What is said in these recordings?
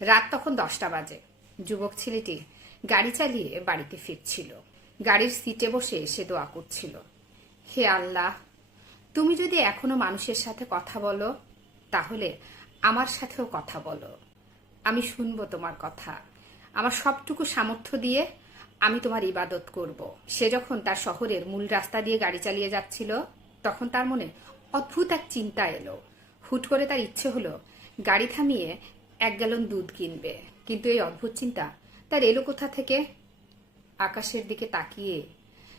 রাত তখন দশটা বাজে। যুবক ছেলেটি গাড়ি চালিয়ে বাড়িতে ফিরছিল। গাড়ির সিটে বসে সে দোয়া করছিল। হে আল্লাহ, তুমি যদি এখনও মানুষের সাথে কথা বলো, তাহলে আমার সাথেও কথা বলো। আমি শুনব তোমার কথা। আমার সবটুকু সামর্থ্য দিয়ে আমি তোমার ইবাদত করব। সে যখন তার শহরের মূল রাস্তা দিয়ে গাড়ি চালিয়ে যাচ্ছিল, তখন তার মনে অদ্ভুত এক চিন্তা এলো। হুট করে তার ইচ্ছে হলো গাড়ি থামিয়ে এক গ্যালন দুধ কিনবে। কিন্তু এই অদ্ভুত চিন্তা তার এলো কোথা থেকে? আকাশের দিকে তাকিয়ে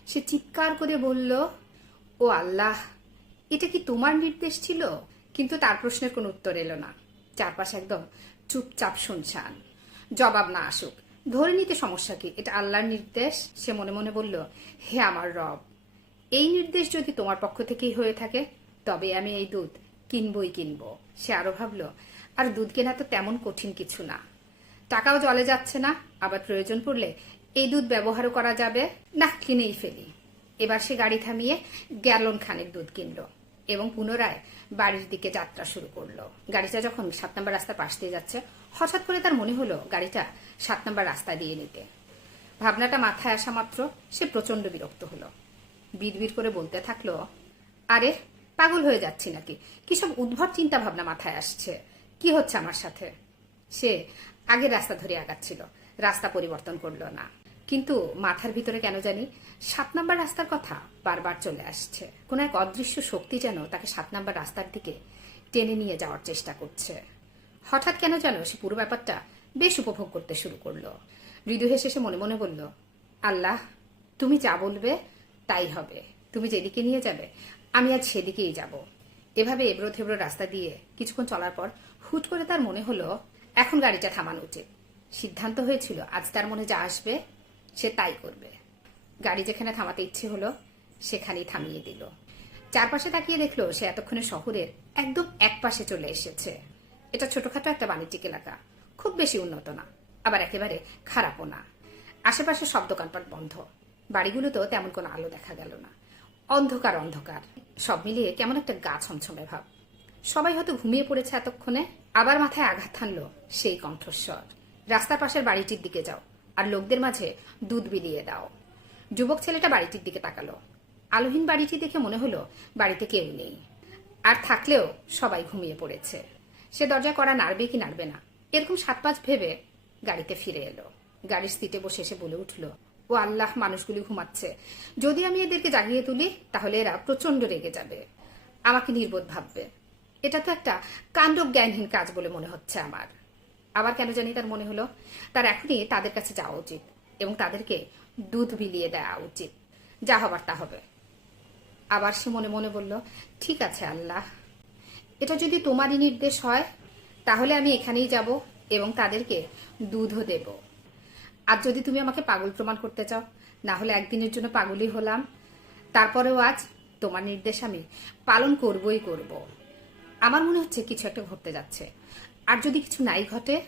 সে চিৎকার করে বলল, ও আল্লাহ, এটা কি তোমার নির্দেশ ছিল? কিন্তু তার প্রশ্নের কোনো উত্তর এলো না। চারপাশে একদম চুপচাপ শুনশান। জবাব না আসুক, ধরে নিতে সমস্যা কি? এটা আল্লাহর নির্দেশ? সে মনে মনে বলল, হে আমার রব, এই নির্দেশ যদি তোমার পক্ষ থেকেই হয়ে থাকে, তবে আমি এই দুধ কিনবই কিনবো। সে আরও ভাবলো আর দুধ কেনা তো তেমন কঠিন কিছু না। টাকাও জলে যাচ্ছে না, আবার প্রয়োজন পড়লে এই দুধ ব্যবহারও করা যাবে। না, কিনেই ফেলি। এবার সে গাড়ি থামিয়ে গ্যালন খানের দুধ কিনলো এবং পুনরায় বাড়ির দিকে যাত্রা শুরু করল। গাড়িটা যখন সাত নম্বর রাস্তার পাশ দিয়ে যাচ্ছে, হঠাৎ করে তার মনে হলো গাড়িটা সাত নম্বর রাস্তা দিয়ে নিতে। ভাবনাটা মাথায় আসা মাত্র সে প্রচণ্ড বিরক্ত হলো। বিড়বিড় করে বলতে থাকল, আরে, পাগল হয়ে যাচ্ছি নাকি? কি সব উদ্ভট চিন্তা ভাবনা মাথায় আসছে? কি হচ্ছে আমার সাথে? সে আগের রাস্তা ধরে আগাচ্ছিল, রাস্তা পরিবর্তন করল না। কিন্তু মাথার ভিতরে কেন জানি সাত নাম্বার রাস্তার কথা বারবার চলে আসছে। কোন এক অদৃশ্য শক্তি যেন তাকে সাত নাম্বার রাস্তার দিকে টেনে নিয়ে যাওয়ার চেষ্টা করছে। হঠাৎ কেন যেন সে পুরো ব্যাপারটা বেশ উপভোগ করতে শুরু করল। মৃদু হেসে সে মনে মনে বলল, আল্লাহ, তুমি যা বলবে তাই হবে। তুমি যেদিকে নিয়ে যাবে, আমি আজ সেদিকেই যাব। এভাবে এবড়ো থেবড়ো রাস্তা দিয়ে কিছুক্ষণ চলার পর হুট করে তার মনে হলো, এখন গাড়িটা থামানো উচিত। সিদ্ধান্ত হয়েছিল, আজ তার মনে যা আসবে, সে তাই করবে। গাড়ি যেখানে থামাতে ইচ্ছে হলো, সেখানেই থামিয়ে দিল। চারপাশে তাকিয়ে দেখল, সে এতক্ষণে শহরের একদম এক পাশে চলে এসেছে। এটা ছোটখাটো একটা বাণিজ্যিক এলাকা, খুব বেশি উন্নত না, আবার একেবারে খারাপও না। আশেপাশে সব দোকানপাট বন্ধ, বাড়িগুলোতেও তেমন কোনো আলো দেখা গেল না। অন্ধকার অন্ধকার, সব মিলিয়ে কেমন একটা গা ছমছমে ভাব। সবাই হয়তো ঘুমিয়ে পড়েছে এতক্ষণে, আবার মাথায় আঘাত হানলো সেই কণ্ঠস্বর। রাস্তার পাশের বাড়িটির দিকে যাও, আর লোকদের মাঝে দুধ বিলিয়ে দাও। যুবক ছেলেটা বাড়িটির দিকে তাকালো। আলোহীন বাড়িটি দেখে মনে হলো বাড়িতে কেউ নেই। আর থাকলেও সবাই ঘুমিয়ে পড়েছে। সে দরজা করা নাড়বে কি নাড়বে না, এরকম সাত পাঁচ ভেবে গাড়িতে ফিরে এলো। গাড়ির সিটে বসে এসে বলে উঠল, ও আল্লাহ, মানুষগুলি ঘুমাচ্ছে। যদি আমি এদেরকে জাগিয়ে তুলি, তাহলে এরা প্রচণ্ড রেগে যাবে। আমাকে নির্বোধ ভাববে। এটা তো একটা কাণ্ড জ্ঞানহীন কাজ বলে মনে হচ্ছে আমার। আবার কেন জানি তার মনে হলো, তার এখনই তাদের কাছে যাওয়া উচিত এবং তাদেরকে দুধ বিলিয়ে দেওয়া উচিত। যা হবার তা হবে। আবার সে মনে মনে বলল, ঠিক আছে আল্লাহ। এটা যদি তোমারই নির্দেশ হয়, তাহলে আমি এখানেই যাব এবং তাদেরকে দুধও দেব। আর যদি তুমি আমাকে পাগল প্রমাণ করতে চাও, না হলে একদিনের জন্য পাগলই হলাম। তারপরেও আজ তোমার নির্দেশ আমি পালন করবই করব। আমার মনে হচ্ছে কিছু একটা ঘটতে যাচ্ছে। আর যদি কিছু নাই ঘটে,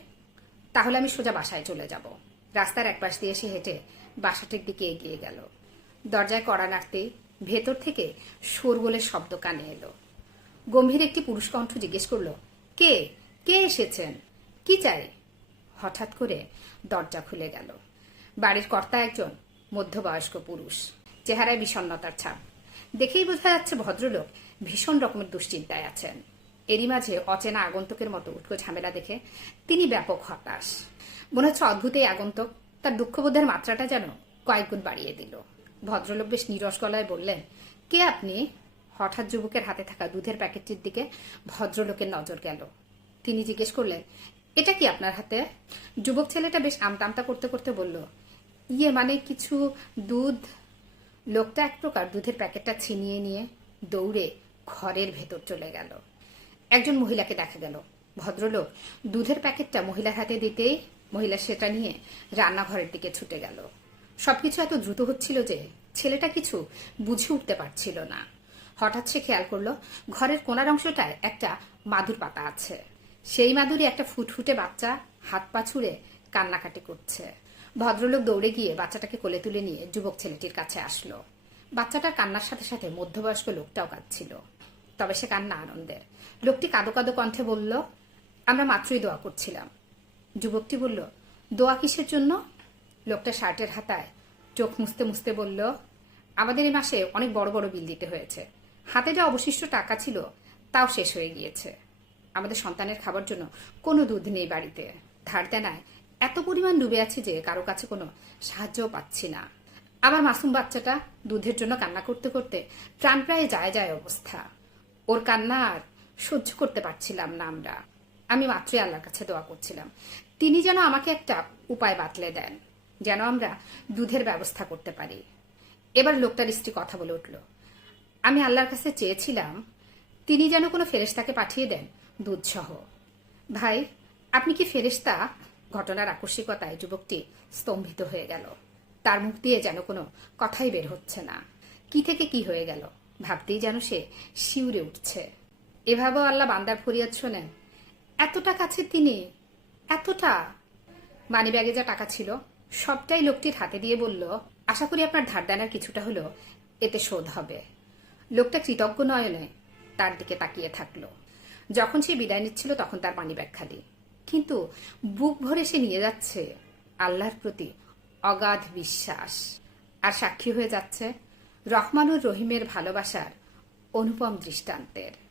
তাহলে আমি সোজা বাসায় চলে যাব। রাস্তার এক পাশ দিয়ে সে হেঁটে বাসাটির দিকে এগিয়ে গেল। দরজায় কড়া নাড়তেই ভেতর থেকে শোরগোলের শব্দ কানে এলো। গম্ভীর একটি পুরুষ কণ্ঠ জিজ্ঞেস করল, কে? কে এসেছেন? কি চাই? হঠাৎ করে দরজা খুলে গেল। বাড়ির কর্তা একজন মধ্যবয়স্ক পুরুষ। চেহারায় বিষণ্ণতার ছাপ। দেখেই বোঝা যাচ্ছে ভদ্রলোক ভীষণ রকমের দুশ্চিন্তায় আছেন। এরই মাঝে অচেনা আগন্তুকের মতো উটকো ঝামেলা দেখে তিনি ব্যাপক হতাশ। মনে হচ্ছে অদ্ভুত এই আগন্তুক, তার দুঃখবোধের মাত্রাটা যেন কয়েকগুণ বাড়িয়ে দিল। ভদ্রলোক বেশ নিরস গলায় বললেন, কে আপনি? হঠাৎ যুবকের হাতে থাকা দুধের প্যাকেটটির দিকে ভদ্রলোকের নজর গেল। তিনি জিজ্ঞেস করলেন, এটা কি আপনার হাতে? যুবক ছেলেটা বেশ আমতা আমতা করতে করতে বলল ইয়ে মানে কিছু দুধ? লোকটা এক প্রকার দুধের প্যাকেটটা ছিনিয়ে নিয়ে দৌড়ে ঘরের ভেতর চলে গেল। একজন মহিলাকে দেখা গেল। ভদ্রলোক দুধের প্যাকেটটা মহিলার হাতে দিতেই মহিলা সেটা নিয়ে রান্নাঘরের দিকে ছুটে গেল। সবকিছু এত দ্রুত হচ্ছিল যে ছেলেটা কিছু বুঝে উঠতে পারছিল না। হঠাৎ সে খেয়াল করল, ঘরের কোনার অংশটায় একটা মাদুর পাতা আছে। সেই মাদুরে একটা ফুটফুটে বাচ্চা হাত পা ছুঁড়ে কান্নাকাটি করছে। ভদ্রলোক দৌড়ে গিয়ে বাচ্চাটাকে কোলে তুলে নিয়ে যুবক ছেলেটির কাছে আসলো। বাচ্চাটার কান্নার সাথে সাথে মধ্যবয়স্ক লোকটাও কাঁদছিল। তবে সে কান্না আনন্দের। লোকটি কাদো কাদো কণ্ঠে বলল, আমরা মাত্রই দোয়া করছিলাম। যুবকটি বলল, দোয়া কিসের জন্য? লোকটা শার্টের হাতায় চোখ মুছতে মুছতে বলল, আমাদের এই মাসে অনেক বড় বড় বিল দিতে হয়েছে। হাতে যা অবশিষ্ট টাকা ছিল, তাও শেষ হয়ে গিয়েছে। আমাদের সন্তানের খাবার জন্য কোনো দুধ নেই বাড়িতে। ধার দেনায় এত পরিমাণ ডুবে আছি যে কারও কাছে কোনো সাহায্যও পাচ্ছি না। আমার মাসুম বাচ্চাটা দুধের জন্য কান্না করতে করতে প্রাণ প্রায় যায় যায় অবস্থা। ওর কান্না আর সহ্য করতে পারছিলাম না আমরা। আমি মাত্রই আল্লাহর কাছে দোয়া করছিলাম। তিনি যেন আমাকে একটা উপায় বাতলে দেন, যেন আমরা দুধের ব্যবস্থা করতে পারি। এবার লোকটার স্ত্রী কথা বলে উঠল, আমি আল্লাহর কাছে চেয়েছিলাম, তিনি যেন কোনো ফেরেশতাকে পাঠিয়ে দেন দুধসহ। ভাই, আপনি কি ফেরেশতা? ঘটনার আকস্মিকতায় যুবকটি স্তম্ভিত হয়ে গেল। তার মুখ দিয়ে যেন কোনো কথাই বের হচ্ছে না। কি থেকে কি হয়ে গেল? ভাবতেই যেন সে শিউরে উঠছে। এভাবেও আল্লাহ বান্দার ফরিয়াদ শোনেন। এতটা কাছে তিনি, এতটা। মানি ব্যাগে যা টাকা ছিল, সবটাই লোকটির হাতে দিয়ে বলল, আশা করি আপনার ধার দেনার কিছুটা হলো এতে শোধ হবে। লোকটা কৃতজ্ঞ নয়নে তার দিকে তাকিয়ে থাকল। যখন সে বিদায় নিচ্ছিল, তখন তার পানি ব্যাগ খালি। কিন্তু বুক ভরে সে নিয়ে যাচ্ছে আল্লাহর প্রতি অগাধ বিশ্বাস। আর সাক্ষী হয়ে যাচ্ছে রহমানুর রহিমের ভালোবাসার অনুপম দৃষ্টান্তের।